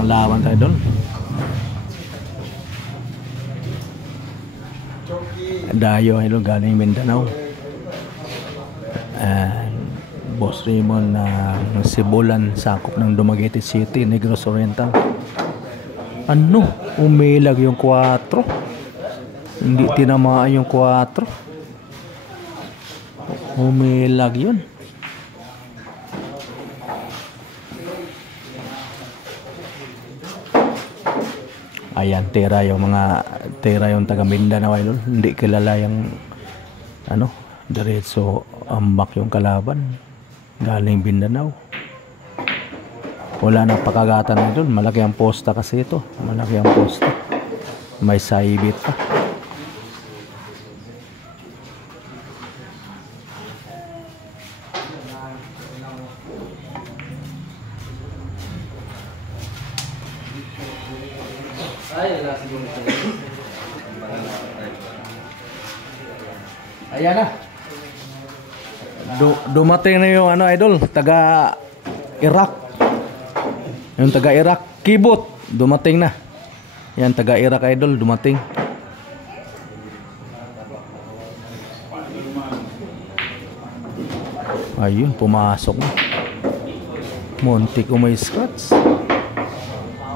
ng laban tayo doon. Dayo idol galing Mindanao. Boss Raymond ng Sibulan, sakop ng Dumaguete City, Negros Oriental. Ano? Umilag yung 4. Hindi tinamaan yung 4. Umilag yun. Ayan, tira yung taga Mindanao idol. Hindi kilala yung diretso ambak yung kalaban. Galing Mindanao. Wala nang pakagatan idol. Malaki ang posta kasi ito. Malaki ang posta. May saibit pa. Ayan na. Dumating na yung idol, taga Iraq. Yung taga Iraq, Kibot, dumating na. Yan, taga Iraq idol, dumating. Ayun, pumasok na. Muntik may scratch.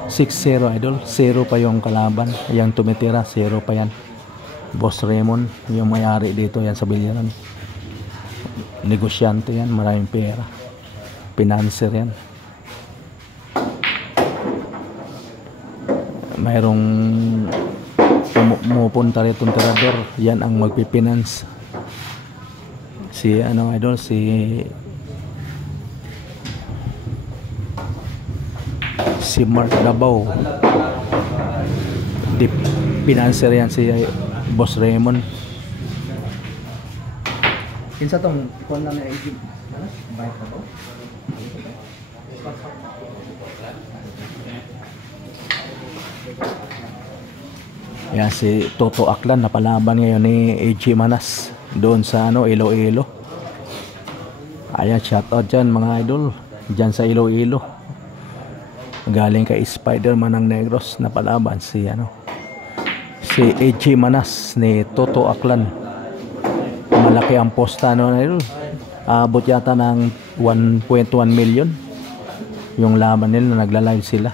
6-0 idol, 0 pa yung kalaban. Yang tumitira, 0 pa yan. Boss Raymond, yung may-ari dito yan sa bilyaran. Negosyante yan, maraming pera. Financer yan. Mayroong pumupunta rito ng tirador, yan ang magpipinance. Si idol, si Mark Dabaw. Financer yan si Boss Raymond. Kinsa tong ikon na na-agent? Bike na to? Yan si Toto Aklan, napalaban ngayon ni AG Manas doon sa Iloilo. Ayan, shoutout dyan mga idol, dyan sa Iloilo. Galing kay Spider-Man ng Negros, napalaban si AG Manas ni Toto Aklan. Malaki ang posta idol. Abot yata ng 1.1 million yung laban nila na nagla-live sila.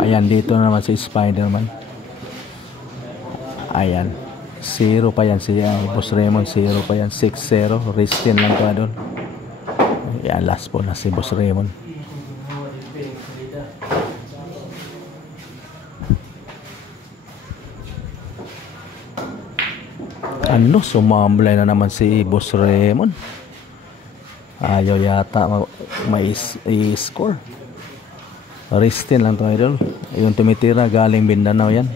Ayan, dito naman si Spider-Man. Ayan, 0 pa yan si Boss Raymond, 0 pa yan. 6-0, Ristin lang to idol. Ayan, last po na si Boss Raymond. Sumamblay na naman si Boss Raymond. Ayaw yata may score. Ristin lang to idol. Yung tumitira galing Mindanao yan.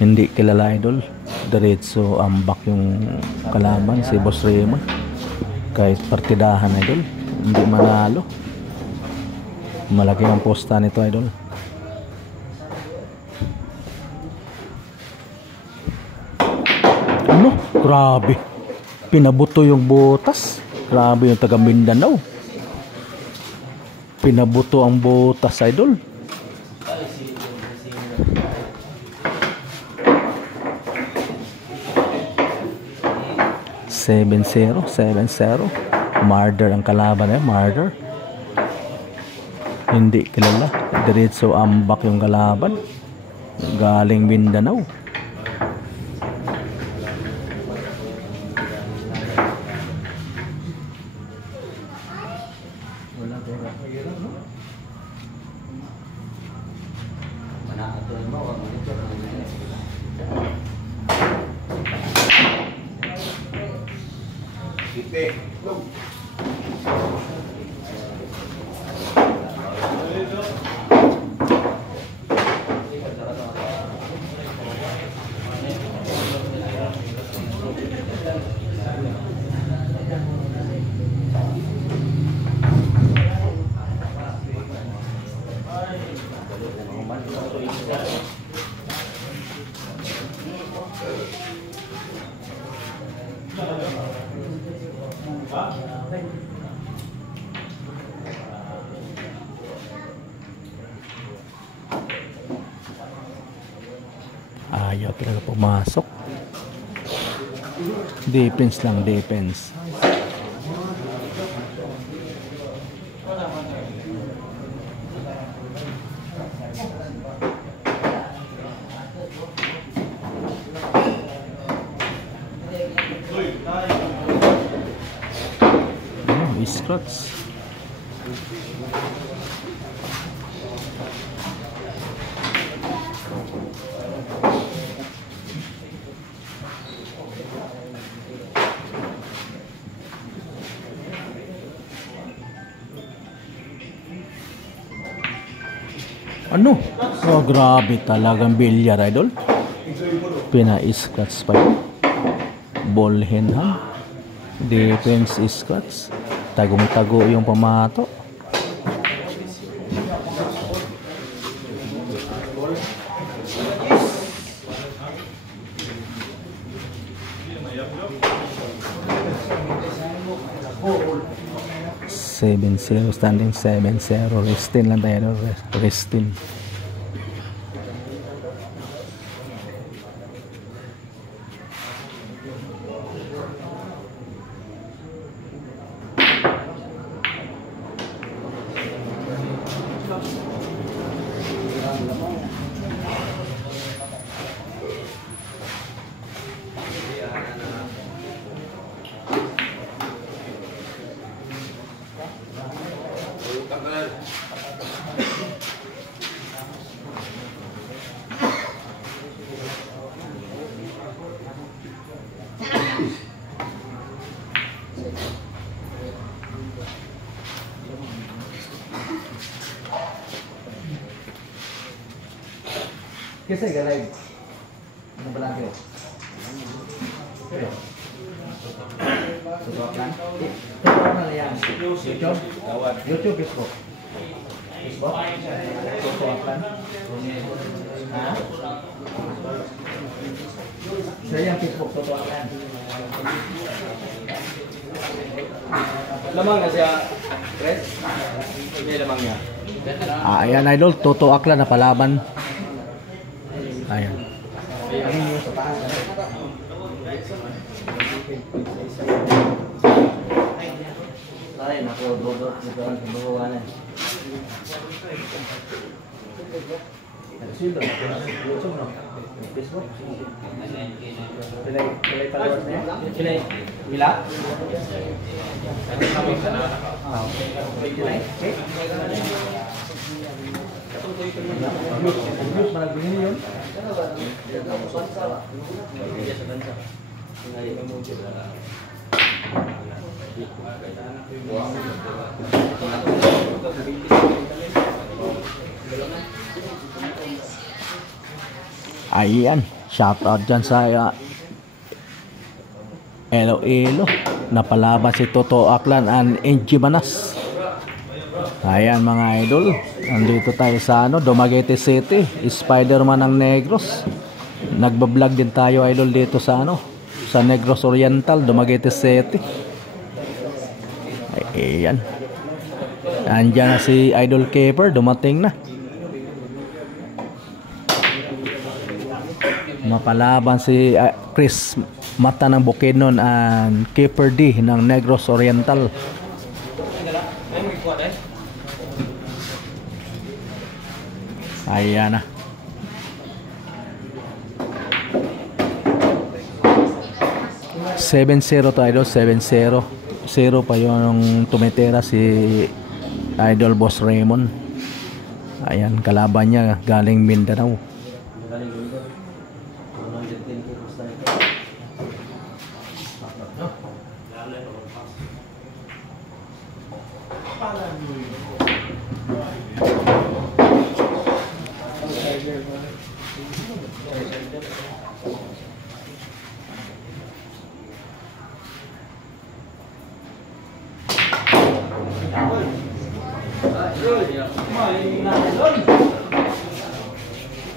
Hindi kilala idol. Diretso ambak yung kalaban si Boss Raymond. Kahit partidahan idol, hindi manalo. Malaki ang posta nito idol. Grabe, pinabuto yung botas. Grabe yung taga Mindanao, pinabuto ang botas idol. Seven zero. Murder ang kalaban murder. Hindi kilala. Diretso ambak yung kalaban. Galing Mindanao. Ayaw talaga pumasok. Defense lang, defense. Scratch. Ano? Oh, grabe talagang bilyar, idol. Pina-scratch pa yun. Ball hand, ha? Defense scratch. Tagong-tago yung pamato. Seven zero, standing 7-0. Restin lang tayo. Restin. Kasi galay. Ano ba lang kayo? Susuak lang? Susuak na yan. YouTube? YouTube, Facebook. Facebook? Susuak lang? Ha? Sa yung Facebook, susuak lang. Lamang na siya, Chris? Hindi lamang niya. Ayan, idol. Toto Aklan na palaban. Ayan. Ay, naku-dodot dito ang kinukuhanan. Facebook? Pilay followers niya? Pilay? Wila? Pilay? Views, maragin niyo yun? Ayan, shout out dyan sa Iloilo. Napalaban si Toto Aklan and NG Manas. Ayan mga idol, nandito tayo sa Dumaguete City, Spider-Man ng Negros. Nagbablog din tayo idol dito sa sa Negros Oriental, Dumaguete City. Ayan. Andiyan na si Idol Keeper, dumating na. Mapalaban si Chris Mata ng Bukidnon and Keeper D ng Negros Oriental. Ayan na. (7-0) to idol, 7-0. 0 pa yung tumitera si Idol Boss Raymond. Ayan, kalaban niya galing Mindanao.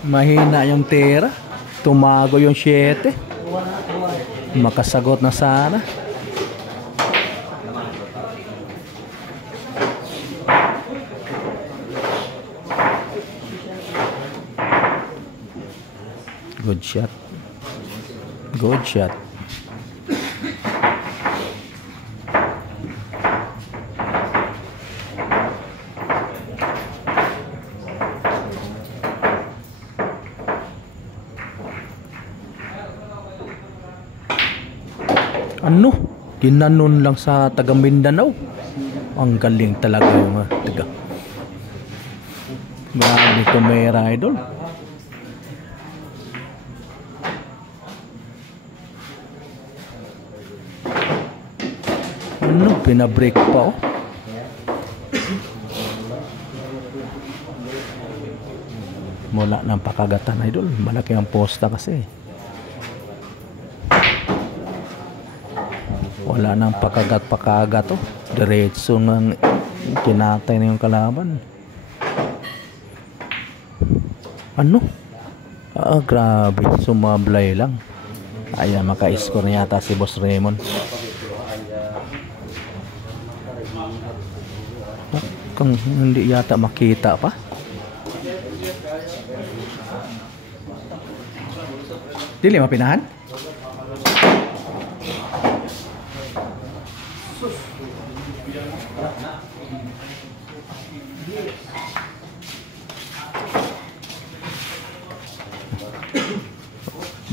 Mahina yung tira. Tumago yung 7. Makasagot na sana. Good shot. Good shot. Ano? Ginanon lang sa taga Mindanao. Ang galing talaga yung taga. Grabe tumera, idol. Ano? Pinabreak pa, oh. Mula ng pakagatan, idol. Malaki ang posta kasi. Wala nang pakagat-pakagat, oh. Diretso ng kinatay na yung kalaban. Ano? Grabe. Sumablay lang. Ayan, maka-score yata si Boss Raymond. Kung hindi yata makita pa. Dili mapinahan?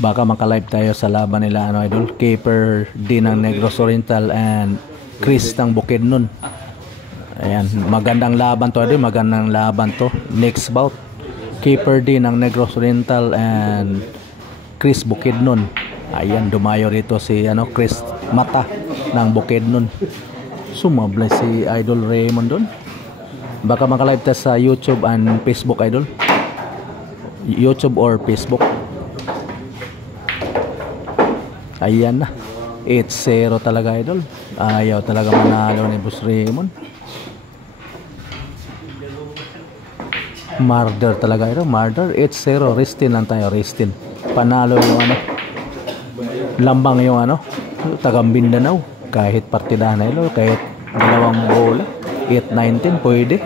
Baka maka-live tayo sa laban nila, ano, idol, Keeper D ng Negros Oriental and Chris ng Bukidnon. Ayan, magandang laban to, idol, magandang laban to. Next bout, Keeper D ng Negros Oriental and Chris Bukidnon. Ayan, dumayo rito si ano, Chris Mata ng Bukidnon. Sumablay si Idol Raymond doon. Baka maka-live tayo sa YouTube and Facebook, idol. YouTube or Facebook. Ayan na. 8-0 talaga, idol. Ayaw talaga manalo ni Boss Raymond. Murder talaga, idol. Murder. 8-0. Restin lang tayo. Restin. Panalo yung ano. Lambang yung ano. Tagang Mindanao. Kahit partidahan na, idol. Kahit dalawang bola. 8-19. Pwede.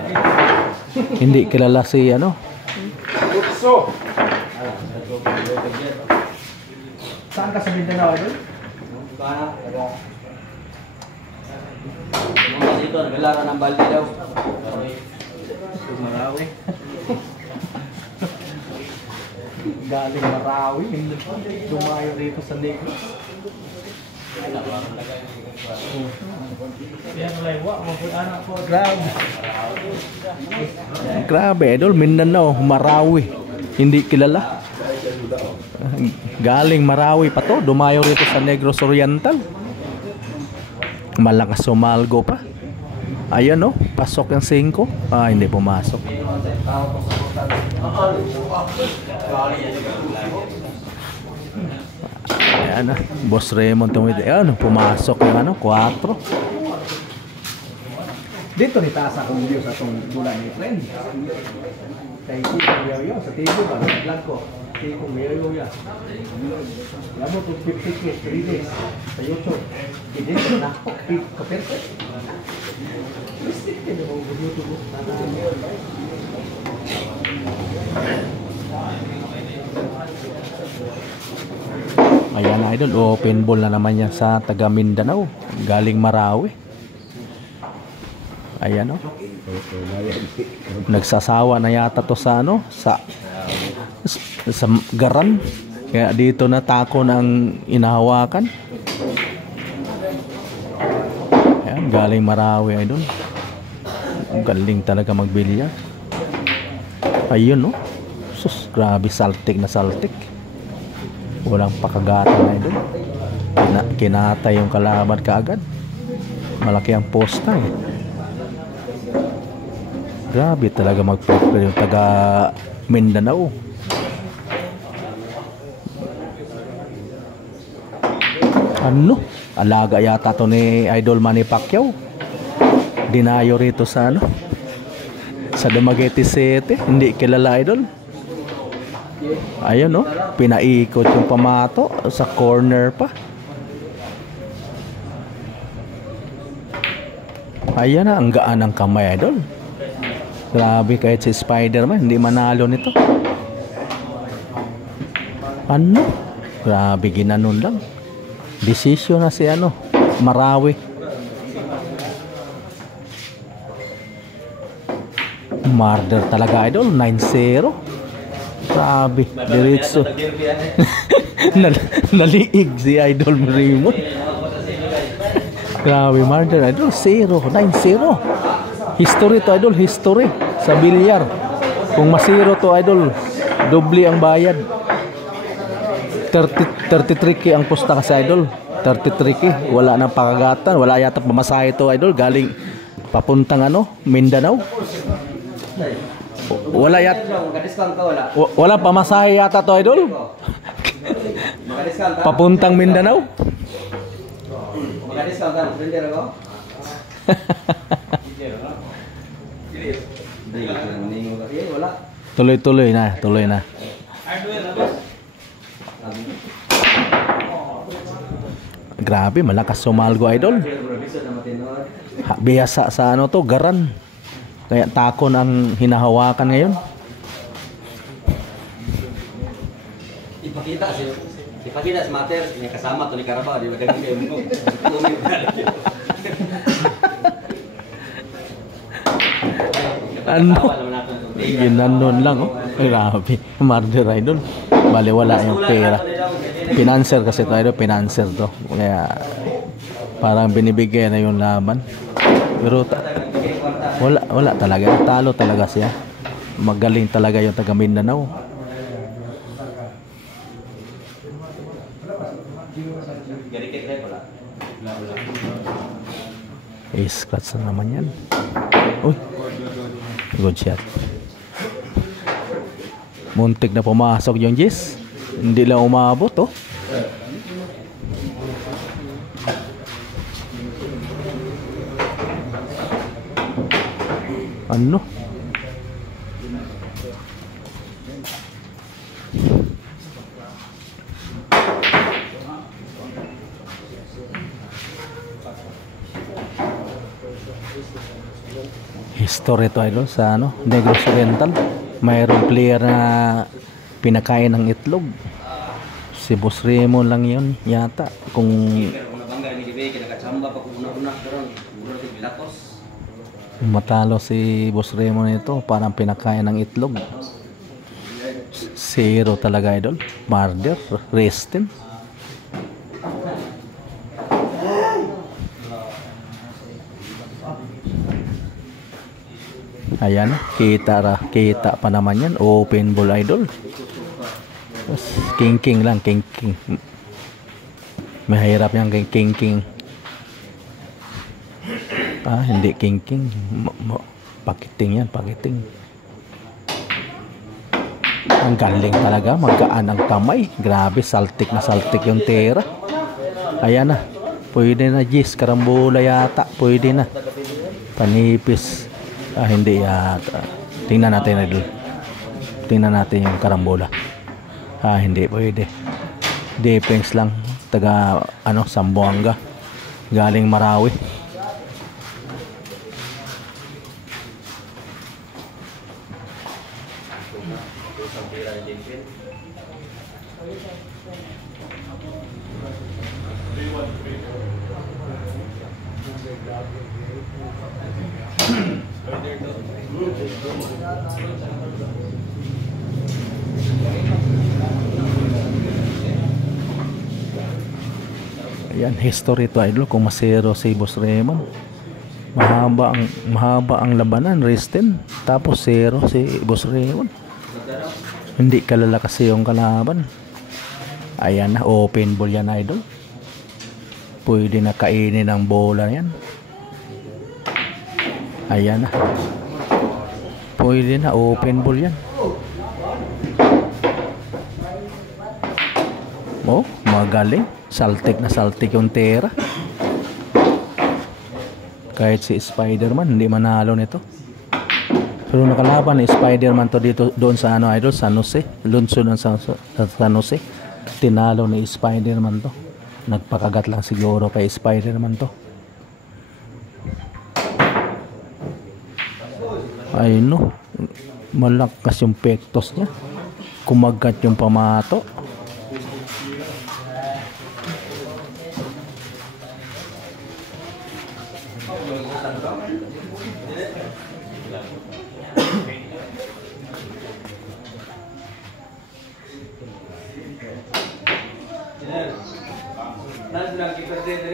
Hindi kilala si ano. Saan ka sa Mindanao, idol? Dito, naglalaro ng balde daw. Marawi. Galing Marawi. Dumayo rito sa Negros. Grabe. Grabe, idol. Mindanao, Marawi. Hindi kilala. Galing Marawi pa to. Dumayo rito sa Negros Oriental. Malakas sumalgo pa. Ayan, oh. Pasok yung 5. Hindi pumasok. Ayan, Boss Raymond tumiti. Ayan, pumasok yung ano, 4. Dito ni taas akong view sa itong bulan ni friend. Kaya ikong yaw sa tigo ba? Naglag ko. Ikong yaw yan. Alam mo, 50K, 3 days sa YouTube. Hindi na ako, ka-perfect. Listik ka na mo, YouTube. Ayan, idol. Open ball na naman yan sa taga Mindanao. Galing Marawi. Ayan, oh. Nagsasawa na yata to sa ano, sa garan. Kaya dito na tako ng inahawakan. Ayan, galing Marawi, idol. Galing talaga magbilya. Ayun, oh. Sus, grabe, saltik na saltik. Walang pakagatan na, idol. Kinatay yung kalaban kaagad. Malaki ang posta, eh. Grabe talaga mag-prepare yung taga Mindanao. Ano? Alaga yata to ni Idol Manny Pacquiao. Dinayo rito sa ano, sa Dumaguete City. Hindi kilala, idol. Ayun, no? Pinaikot yung pamato sa corner pa. Ayan na, ang gaan ng kamay, idol. Grabe, kahit si Spider-Man hindi manalo nito. Ano? Grabe, ginanon lang. Desisyon na si ano, Marawi. Murder talaga, idol. 9-0. Grabe, diretso. Naliig si Idol Raymond. Grabe, murder, idol. 9-0. History to, idol. History sa bilyar. Kung masiro to, idol, doble ang bayad. 33k ang pusta kasi, idol. 33k. Wala nang pakagatan. Wala yata pamasahe to, idol. Galing papuntang ano, Mindanao. Wala wala pamasahe yata to, idol. Papuntang Mindanao. Tuloy na. Grabe, malakas sumalgo, idol. Biyasa sa ano to, garan. Kaya takon ang hinahawakan ngayon. Ipakita sa mater, niya kasama to ni Carabao, di ba kayo mo. Ano? Ginanon lang, oh. Grabe, murder, idol. Bale, wala yung pera. Financer kasi to, idol. Financer to. Kaya parang binibigay na yung laban. Pero wala talaga. Talo talaga siya. Magaling talaga yung taga Mindanao. Scratch na naman yan. Uy, good shot. Muntik na pumasok yung Jis. Hindi lang umabot, oh. Ano? History to, idol, sa ano, Negros Oriental. Mayroong player na pinakain ng itlog. Si Boss Raymond lang yun yata. Kung matalo si Boss Raymond ito, parang pinakain ng itlog. 0 talaga, idol. Murder, resting. Ayan, kita pa naman yan. Open ball, idol. King lang, king. Mahirap yan kay king. Hindi king. Pakiting yan, pakiting. Ang galing talaga, magkaan ang kamay. Grabe, saltik na saltik yung tera. Ayan na. Pwede na, Jis. Karambola yata. Pwede na. Panipis. Hindi yata. Tingnan natin, idol. Tingnan natin yung karambola. Hindi pwede. Defense lang. Taga, Sambuanga. Galing Marawi. Ayan, history to, idol. Kung masero si Boss Raymond, mahaba ang labanan, Resten. Tapos 0 si Boss Raymond. Hindi kalala kasi yung kalaban. Ayan na, open ball yan, idol. Pwede na kainin ang bola yan. Ayan na. Pwede na, open ball yan. Oh, magaling. Saltik na saltik yung tera. Kahit si Spider-Man hindi manalo nito. Pero nakalaban ni Spider-Man to dito doon sa idol, San Jose. Lungsod ng San Jose. Tinalo ni Spider-Man to. Nagpakagat lang siguro kay Spider-Man to. Ayun, no. Malakas yung pektos niya. Kumagat yung pamato.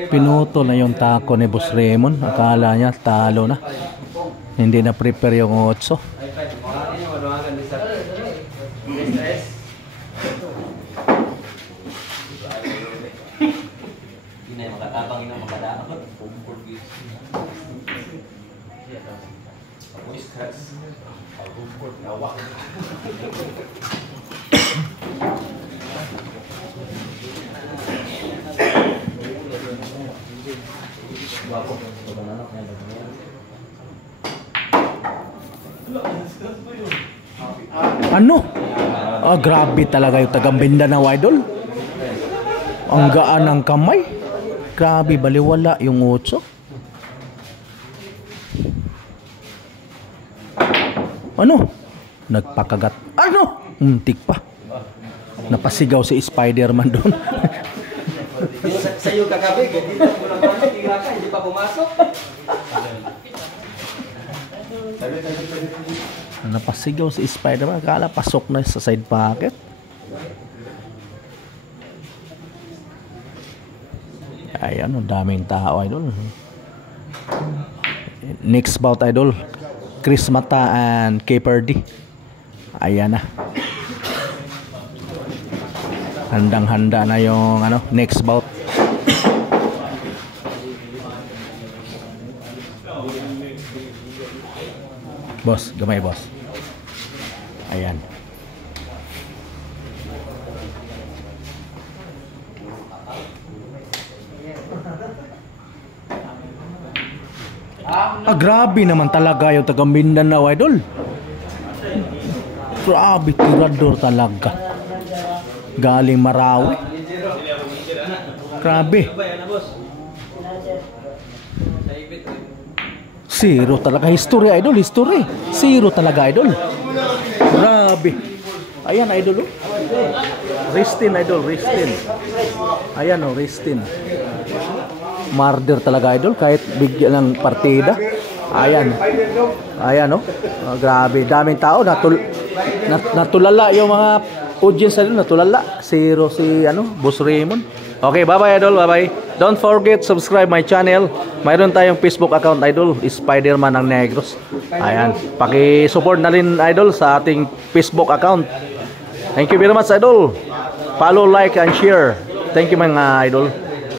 Pinuto na yung taco ni Boss Raymond. Akala niya talo na. Hindi na prepare yung 8. Ano? Ah, grabe talaga yung tagang Mindanao, idol. Ang gaan ng kamay. Grabe, baliwala yung 8. Ano? Nagpakagat. Ano? Muntik pa. Napasigaw si Spider-Man doon. Sa'yo kakabi, hindi na mo naman tira ka, hindi pa pumasok. Napasigaw si Spider-Man. Akala pasok na sa side pocket. Ayan, ang daming tao, idol. Next bout, idol. Chris Mata and Caper D. Ayan na. Handang-handa na yung next bout. Boss, gamay boss. Ayan. Ah, grabe naman talaga yung taga Mindanao, idol. Grabe, tirador talaga. Galing Marawi. Grabe. Zero talaga. History, idol. History. Zero talaga, idol. Grabe. Ayan, idol. Ristin, idol. Ristin. Ayan, Ristin. Murder talaga, idol. Kahit bigyan ng partida. Ayan. Ayan, grabe. Daming tao. Natulala yung mga audience, idol. Natulala. Zero si, Boss Raymond. Okay, bye-bye, idol. Bye-bye. Don't forget, subscribe my channel. Mayroon tayong Facebook account, idol. Spider-Man ng Negros. Ayan. Paki-support na rin, idol, sa ating Facebook account. Thank you very much, idol. Follow, like, and share. Thank you, mga idol.